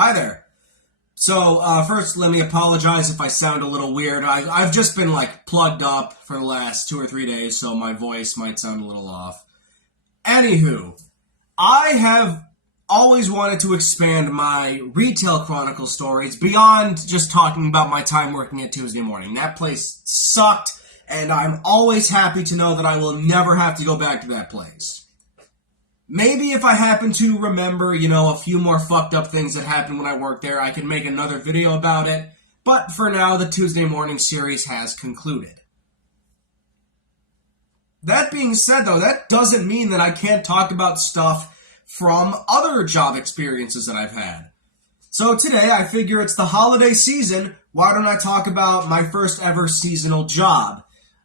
Hi there. So, first, let me apologize if I sound a little weird. I've just been, plugged up for the last 2 or 3 days, so my voice might sound a little off. Anywho, I have always wanted to expand my retail Chronicles stories beyond just talking about my time working at Tuesday Morning. That place sucked, and I'm always happy to know that I will never have to go back to that place. Maybe if I happen to remember, a few more fucked up things that happened when I worked there, I can make another video about it. But for now, the Tuesday Morning series has concluded. That being said, though, that doesn't mean that I can't talk about stuff from other job experiences that I've had. So today, I figure it's the holiday season. Why don't I talk about my first ever seasonal job?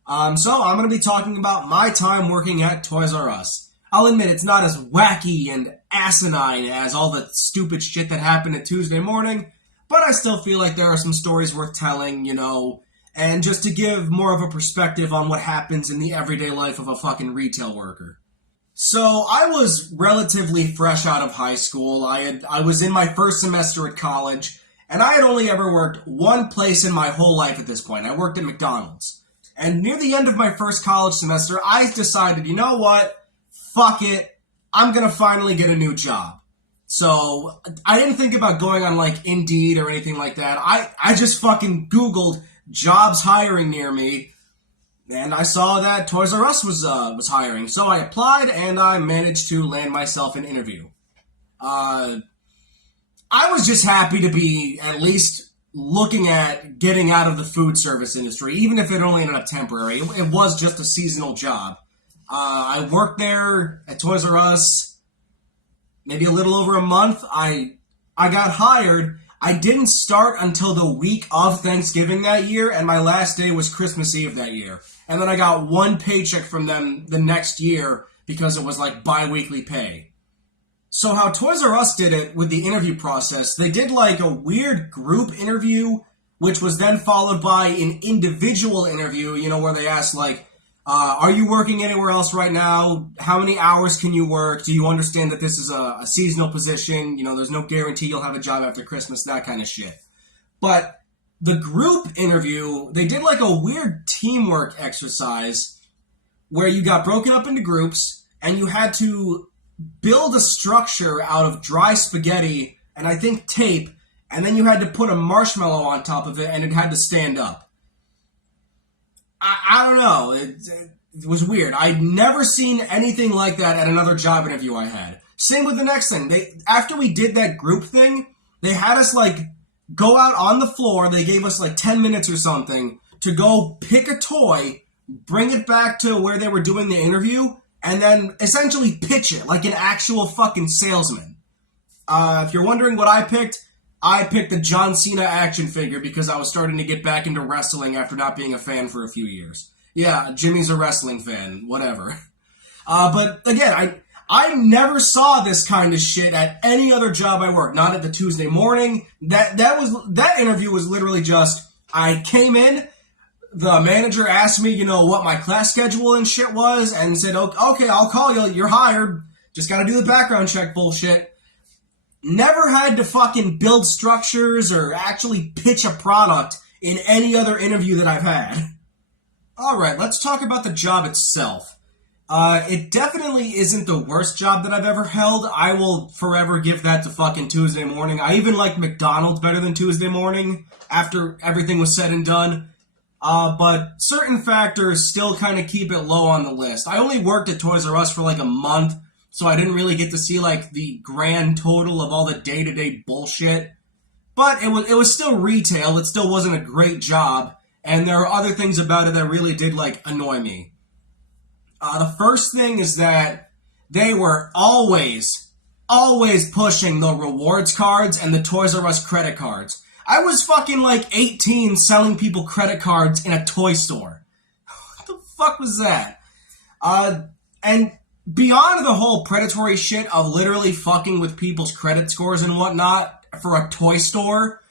So I'm going to be talking about my time working at Toys R Us. I'll admit it's not as wacky and asinine as all the stupid shit that happened at Tuesday Morning, but I still feel like there are some stories worth telling, and just to give more of a perspective on what happens in the everyday life of a fucking retail worker. So I was relatively fresh out of high school. I was in my first semester at college, and I had only ever worked one place in my whole life at this point. I worked at McDonald's. And near the end of my first college semester, I decided, you know what? Fuck it, I'm gonna finally get a new job. So, I didn't think about going on, Indeed or anything like that. I just fucking Googled jobs hiring near me, and I saw that Toys R Us was hiring. So I applied, and I managed to land myself an interview. I was just happy to be at least looking at getting out of the food service industry, even if it only ended up temporary. It was just a seasonal job. I worked there at Toys R Us maybe a little over a month. I got hired. I didn't start until the week of Thanksgiving that year, and my last day was Christmas Eve that year. And then I got one paycheck from them the next year because it was bi-weekly pay. So how Toys R Us did it with the interview process, they did a weird group interview, which was then followed by an individual interview, where they asked are you working anywhere else right now? How many hours can you work? Do you understand that this is a seasonal position? There's no guarantee you'll have a job after Christmas, that kind of shit. But the group interview, they did a weird teamwork exercise where you got broken up into groups and you had to build a structure out of dry spaghetti and I think tape, and then you had to put a marshmallow on top of it and it had to stand up. I don't know. It was weird. I'd never seen anything like that at another job interview I had. Same with the next thing. After we did that group thing, they had us go out on the floor. They gave us 10 minutes or something to go pick a toy, bring it back to where they were doing the interview, and then essentially pitch it like an actual fucking salesman. If you're wondering what I picked the John Cena action figure because I was starting to get back into wrestling after not being a fan for a few years. Yeah, Jimmy's a wrestling fan, whatever. But again, I never saw this kind of shit at any other job I worked. Not at the Tuesday Morning. That interview was literally just, I came in, the manager asked me, what my class schedule and shit was, and said, okay, I'll call you, you're hired. Just gotta do the background check bullshit. Never had to fucking build structures or actually pitch a product in any other interview that I've had. Alright, let's talk about the job itself. It definitely isn't the worst job that I've ever held. I will forever give that to fucking Tuesday Morning. I even liked McDonald's better than Tuesday Morning after everything was said and done. But certain factors still kind of keep it low on the list. I only worked at Toys R Us for a month, so I didn't really get to see the grand total of all the day-to-day bullshit. But it was still retail. It still wasn't a great job. And there are other things about it that really did annoy me. The first thing is that they were always pushing the rewards cards and the Toys R Us credit cards. I was fucking 18 selling people credit cards in a toy store. What the fuck was that? And beyond the whole predatory shit of literally fucking with people's credit scores and whatnot for a toy store,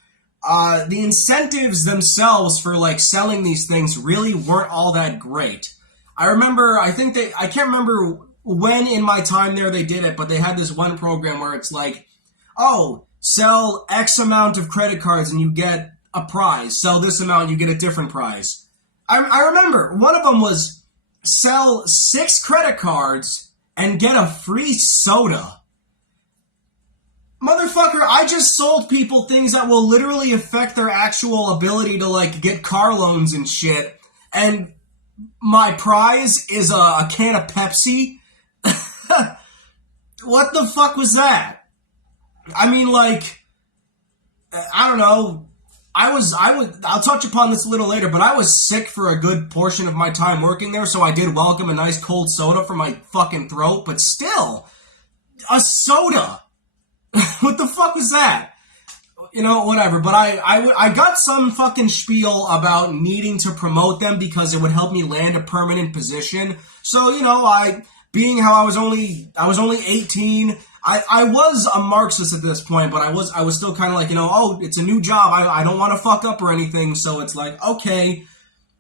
the incentives themselves for selling these things really weren't all that great. I remember, I can't remember when in my time there they did it, but they had this one program where it's oh, Sell X amount of credit cards and you get a prize. Sell this amount, you get a different prize. I remember one of them was sell 6 credit cards and get a free soda. Motherfucker, I just sold people things that will literally affect their actual ability to, like, get car loans and shit. And my prize is a can of Pepsi? What the fuck was that? I mean, like, I don't know. I'll touch upon this a little later, but I was sick for a good portion of my time working there, so I did welcome a nice cold soda for my fucking throat, but still, a soda. What the fuck was that? You know, whatever. But I got some fucking spiel about needing to promote them because it would help me land a permanent position. So, you know, being how I was only 18, I was a Marxist at this point, but I was still kind of like, you know, oh, it's a new job. I don't want to fuck up or anything. So it's like, okay,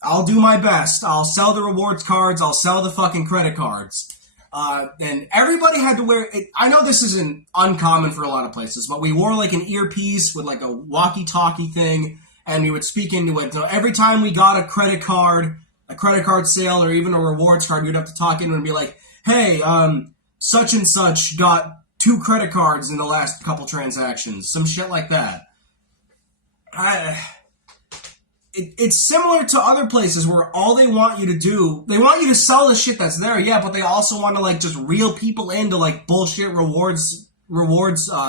I'll do my best. I'll sell the rewards cards. I'll sell the fucking credit cards. And everybody had to wear it. I know this isn't uncommon for a lot of places, but we wore like an earpiece with like a walkie-talkie thing, and we would speak into it. So every time we got a credit card sale, or even a rewards card, we'd have to talk into it and be like, hey, such and such got 2 credit cards in the last couple transactions. Some shit like that. It's similar to other places where all they want you to do, they want you to sell the shit that's there, yeah, but they also want to, like, just reel people into, like, bullshit rewards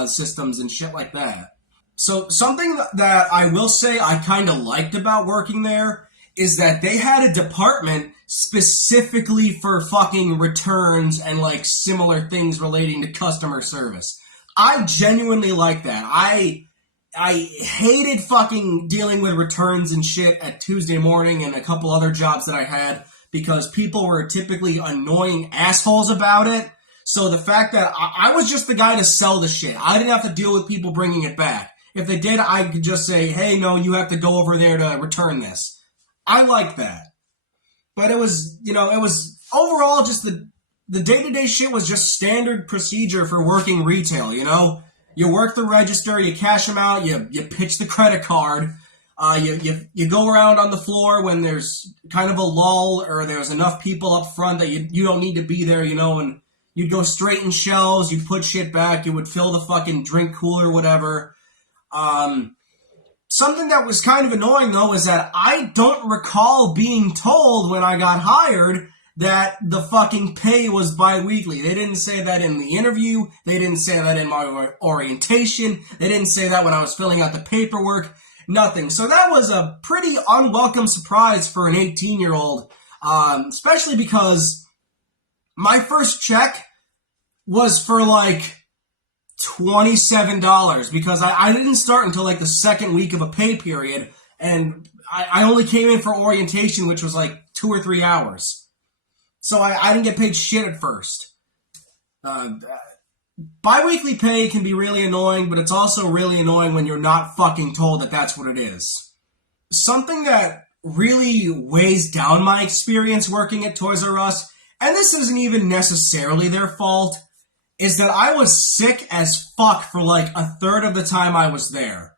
systems and shit like that. So something that I will say I kind of liked about working there is that they had a department specifically for fucking returns and, like, similar things relating to customer service. I genuinely like that. I hated fucking dealing with returns and shit at Tuesday morning and a couple other jobs that I had because people were typically annoying assholes about it. So the fact that I was just the guy to sell the shit. I didn't have to deal with people bringing it back. If they did, I could just say, hey, no, you have to go over there to return this. I like that. But it was, you know, it was overall just the day-to-day shit was just standard procedure for working retail, you know? You work the register, you cash them out, you pitch the credit card, you go around on the floor when there's kind of a lull or there's enough people up front that you don't need to be there, you know, and you'd go straighten shelves, you'd put shit back, you would fill the fucking drink cooler, whatever. Something that was kind of annoying, though, is that I don't recall being told when I got hired that the fucking pay was bi-weekly. They didn't say that in the interview. They didn't say that in my orientation. They didn't say that when I was filling out the paperwork. Nothing. So that was a pretty unwelcome surprise for an 18-year-old, especially because my first check was for like $27 because I didn't start until like the second week of a pay period, and I only came in for orientation, which was like 2 or 3 hours. So I didn't get paid shit at first. Bi-weekly pay can be really annoying, but it's also really annoying when you're not fucking told that that's what it is. Something that really weighs down my experience working at Toys R Us, and this isn't even necessarily their fault, is that I was sick as fuck for like a third of the time I was there.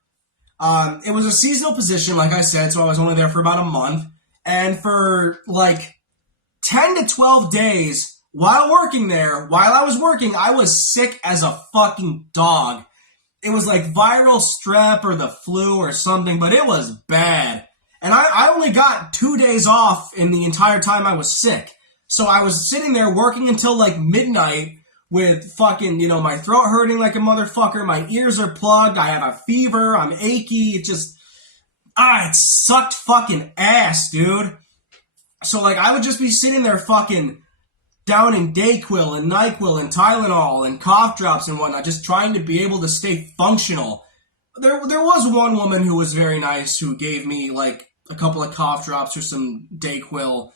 It was a seasonal position, like I said, so I was only there for about a month, and for like 10 to 12 days while working there, while I was working, I was sick as a fucking dog. It was like viral strep or the flu or something, but it was bad. And I only got 2 days off in the entire time I was sick. So I was sitting there working until like midnight with fucking, you know, my throat hurting like a motherfucker, my ears are plugged, I have a fever, I'm achy, it sucked fucking ass, dude. So, like, I would just be sitting there fucking downing Dayquil and NyQuil and Tylenol and cough drops and whatnot, just trying to be able to stay functional. There was one woman who was very nice who gave me, like, a couple of cough drops or some Dayquil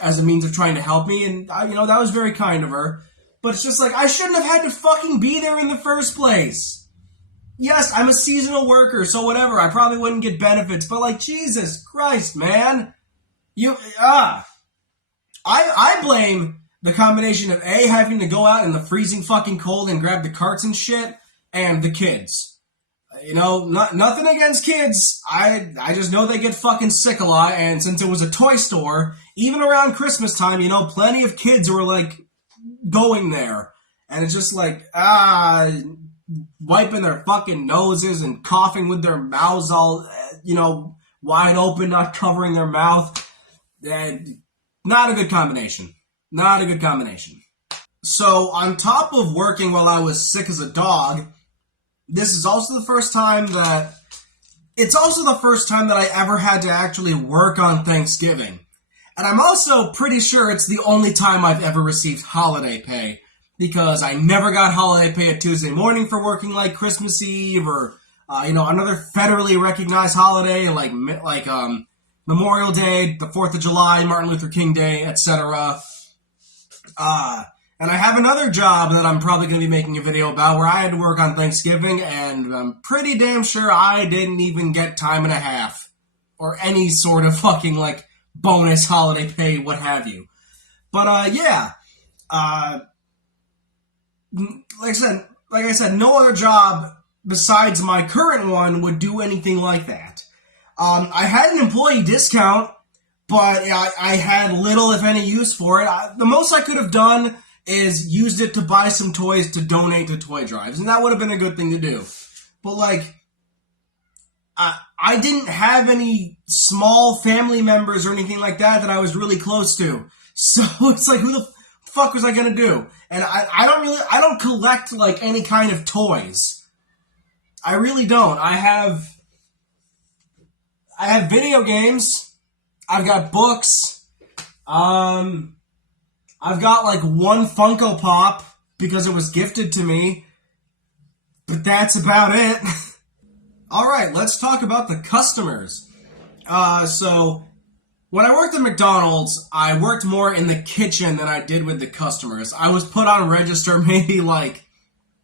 as a means of trying to help me, and, you know, that was very kind of her. But it's just like, I shouldn't have had to fucking be there in the first place. Yes, I'm a seasonal worker, so whatever, I probably wouldn't get benefits, but, like, Jesus Christ, man. I blame the combination of A, having to go out in the freezing fucking cold and grab the carts and shit, and the kids. Nothing against kids. I just know they get fucking sick a lot, and since it was a toy store, even around Christmas time, plenty of kids were like going there, and it's just like wiping their fucking noses and coughing with their mouths all wide open, not covering their mouth. And not a good combination. Not a good combination. So on top of working while I was sick as a dog, this is also the first time that I ever had to actually work on Thanksgiving. And I'm also pretty sure it's the only time I've ever received holiday pay, because I never got holiday pay at Tuesday morning for working like Christmas Eve or another federally recognized holiday like Memorial Day, the 4th of July, Martin Luther King Day, etc. And I have another job that I'm probably going to be making a video about where I had to work on Thanksgiving, and I'm pretty damn sure I didn't even get time and a half or any sort of fucking like bonus holiday pay, what have you. But yeah, like I said, no other job besides my current one would do anything like that. I had an employee discount, but I had little, if any, use for it. The most I could have done is used it to buy some toys to donate to toy drives, and that would have been a good thing to do. But, like, I didn't have any small family members or anything like that I was really close to. So it's like, who the fuck was I gonna do? And I don't collect, like, any kind of toys. I really don't. I have video games. I've got books. I've got like one Funko Pop because it was gifted to me. But that's about it. Alright, let's talk about the customers. So when I worked at McDonald's, I worked more in the kitchen than I did with the customers. I was put on register maybe like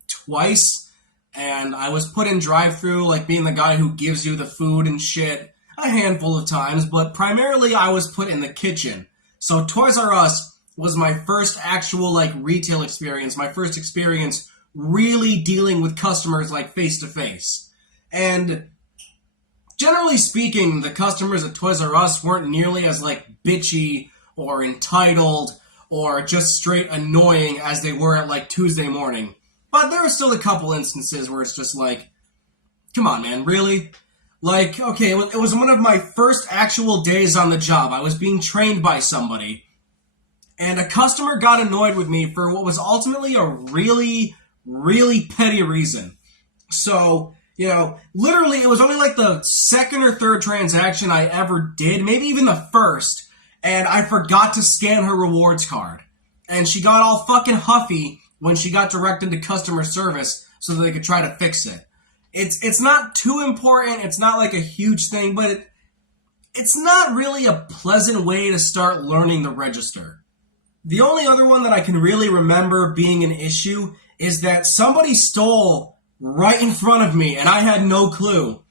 twice, and I was put in drive-thru, like being the guy who gives you the food and shit, a handful of times, but primarily I was put in the kitchen. So Toys R Us was my first actual like retail experience, my first experience really dealing with customers like face to face. And generally speaking, the customers at Toys R Us weren't nearly as like bitchy or entitled or just straight annoying as they were at like Tuesday morning. But there were still a couple instances where it's just like, come on, man, really? Like, okay, it was one of my first actual days on the job. I was being trained by somebody, and a customer got annoyed with me for what was ultimately a really, really petty reason. So, literally, it was only like the second or third transaction I ever did, maybe even the first, and I forgot to scan her rewards card. And she got all fucking huffy when she got directed to customer service so that they could try to fix it. It's not too important, it's not like a huge thing, but it's not really a pleasant way to start learning the register. The only other one that I can really remember being an issue is that somebody stole right in front of me, and I had no clue.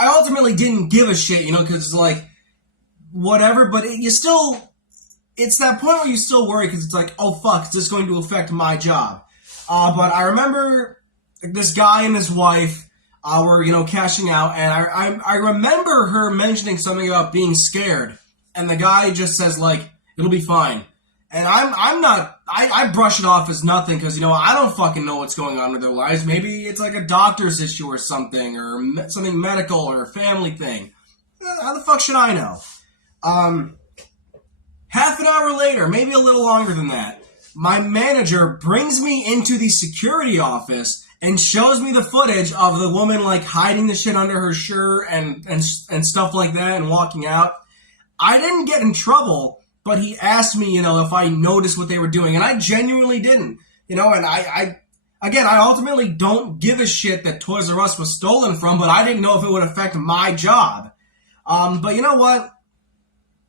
I ultimately didn't give a shit, because it's like, whatever, but it's that point where you still worry, because it's like, oh fuck, is this going to affect my job? But I remember this guy and his wife were, cashing out, and I remember her mentioning something about being scared, and the guy just says, like, it'll be fine. And I brush it off as nothing, because, I don't fucking know what's going on with their lives. Maybe it's like a doctor's issue or something something medical or a family thing. How the fuck should I know? Half an hour later, maybe a little longer than that, my manager brings me into the security office and shows me the footage of the woman, like, hiding the shit under her shirt and stuff like that and walking out. I didn't get in trouble, but he asked me, if I noticed what they were doing, and I genuinely didn't. And I ultimately don't give a shit that Toys R Us was stolen from, but I didn't know if it would affect my job. But you know what?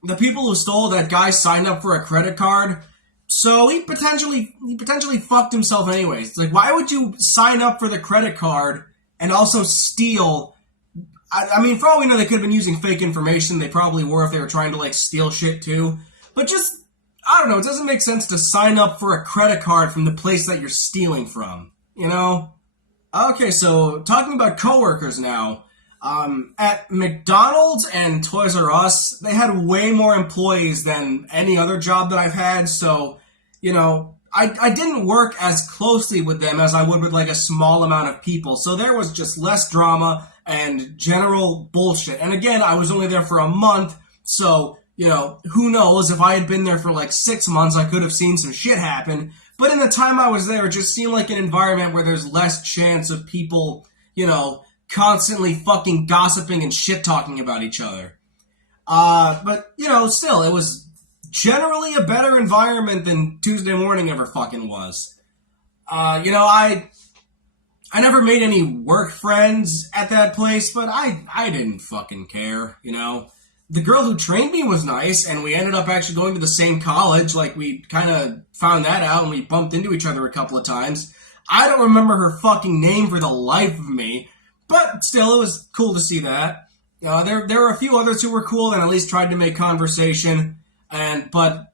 The people who stole that guy signed up for a credit card, so he potentially fucked himself anyways. It's like, why would you sign up for the credit card and also steal? I mean, for all we know, they could have been using fake information. They probably were if they were trying to, like, steal shit too. But just, I don't know, it doesn't make sense to sign up for a credit card from the place that you're stealing from, Okay, so talking about coworkers now. At McDonald's and Toys R Us, they had way more employees than any other job that I've had, so, I didn't work as closely with them as I would with like a small amount of people, so there was just less drama and general bullshit. And again, I was only there for a month, so, who knows, if I had been there for like 6 months, I could have seen some shit happen. But in the time I was there, it just seemed like an environment where there's less chance of people, constantly fucking gossiping and shit-talking about each other. But, still, it was generally a better environment than Tuesday morning ever fucking was. I never made any work friends at that place, but I didn't fucking care, The girl who trained me was nice, and we ended up actually going to the same college. Like, we kind of found that out, and we bumped into each other a couple of times. I don't remember her fucking name for the life of me, but still, it was cool to see that. There were a few others who were cool and at least tried to make conversation, but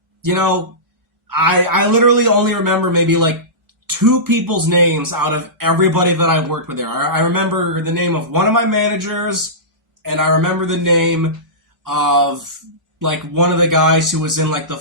I literally only remember maybe like 2 people's names out of everybody that I've worked with there. I remember the name of one of my managers, and I remember the name of like one of the guys who was in like the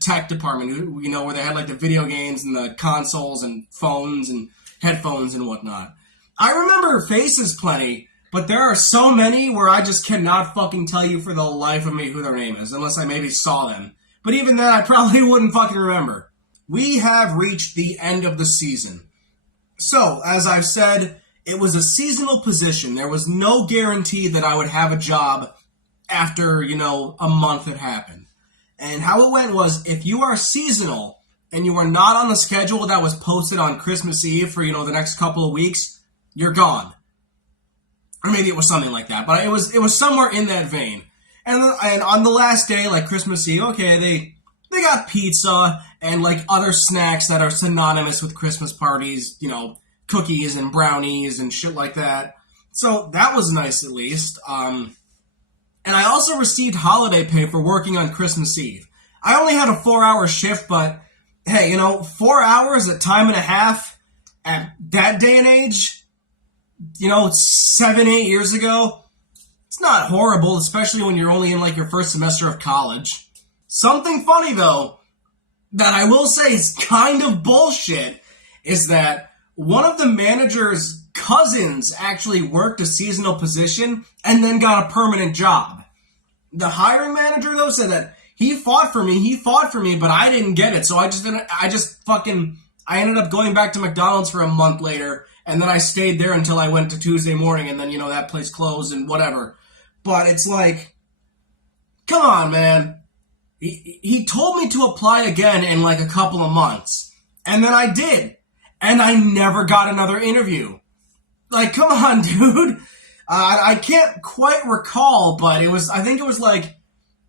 tech department, where they had like the video games and the consoles and phones and headphones and whatnot. I remember faces plenty, but there are so many where I just cannot fucking tell you for the life of me who their name is, unless I maybe saw them. But even then, I probably wouldn't fucking remember. We have reached the end of the season. So, as I've said, it was a seasonal position. There was no guarantee that I would have a job after, a month had happened. And how it went was, if you are seasonal and you are not on the schedule that was posted on Christmas Eve for, the next couple of weeks, you're gone. Or maybe it was something like that, but it was somewhere in that vein. And on the last day, like Christmas Eve, okay, they got pizza and like other snacks that are synonymous with Christmas parties, cookies and brownies and shit like that. So that was nice at least. And I also received holiday pay for working on Christmas Eve. I only had a 4-hour shift, but hey, 4 hours at time and a half at that day and age, 7-8 years ago, it's not horrible, especially when you're only in like your first semester of college. Something funny though, that I will say is kind of bullshit, is that one of the manager's cousins actually worked a seasonal position and then got a permanent job. The hiring manager though said that he fought for me, but I didn't get it, so I ended up going back to McDonald's for a month later, and then I stayed there until I went to Tuesday morning, and then, that place closed and whatever. But it's like, come on, man. He told me to apply again in like a couple of months. And then I did. And I never got another interview. Like, come on, dude. I can't quite recall, but I think it was like,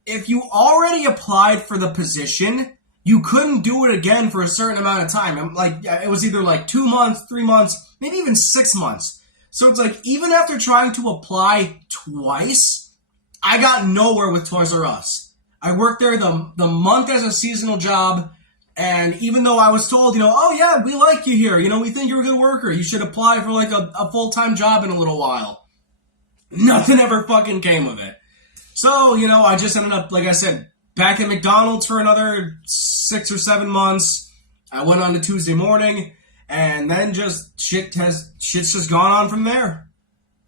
if you already applied for the position, you couldn't do it again for a certain amount of time. Like, it was either like 2 months, 3 months, maybe even 6 months. So it's like, even after trying to apply twice, I got nowhere with Toys R Us. I worked there the month as a seasonal job, and even though I was told, oh yeah, we like you here, we think you're a good worker, you should apply for like a full-time job in a little while. Nothing ever fucking came of it. So, I just ended up, like I said, back at McDonald's for another 6 or 7 months. I went on to Tuesday morning, and then shit's just gone on from there.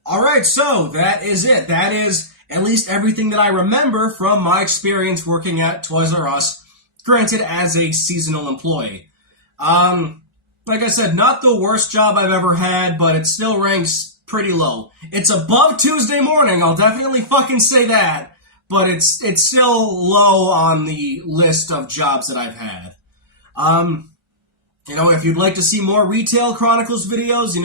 Alright, so that is it. That is at least everything that I remember from my experience working at Toys R Us, granted as a seasonal employee. Like I said, not the worst job I've ever had, but it still ranks pretty low. It's above Tuesday morning, I'll definitely fucking say that, but it's still low on the list of jobs that I've had. If you'd like to see more Retail Chronicles videos,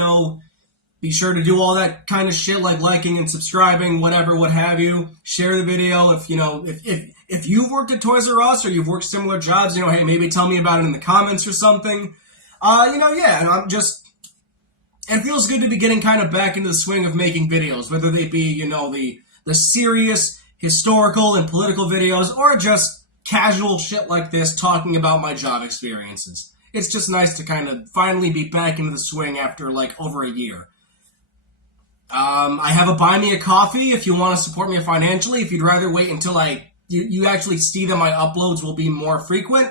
be sure to do all that kind of shit like liking and subscribing, whatever, what have you. Share the video. If you've worked at Toys R Us or you've worked similar jobs, hey, maybe tell me about it in the comments or something. And it feels good to be getting kind of back into the swing of making videos, whether they be, the serious, historical, and political videos, or just casual shit like this talking about my job experiences. it's just nice to kind of finally be back into the swing after like over a year. I have a Buy Me a Coffee if you want to support me financially. If you'd rather wait until you actually see that my uploads will be more frequent,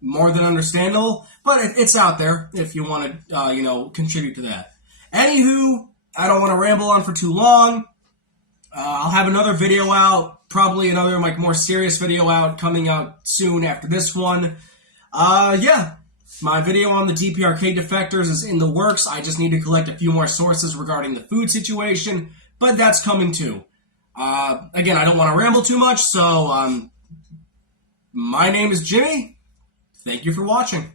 more than understandable. But it's out there if you want to, contribute to that. Anywho, I don't want to ramble on for too long. I'll have another video out, probably another like more serious video out coming out soon after this one. My video on the DPRK defectors is in the works. I just need to collect a few more sources regarding the food situation, but that's coming too. Again, I don't want to ramble too much, so my name is Jymee. Thank you for watching.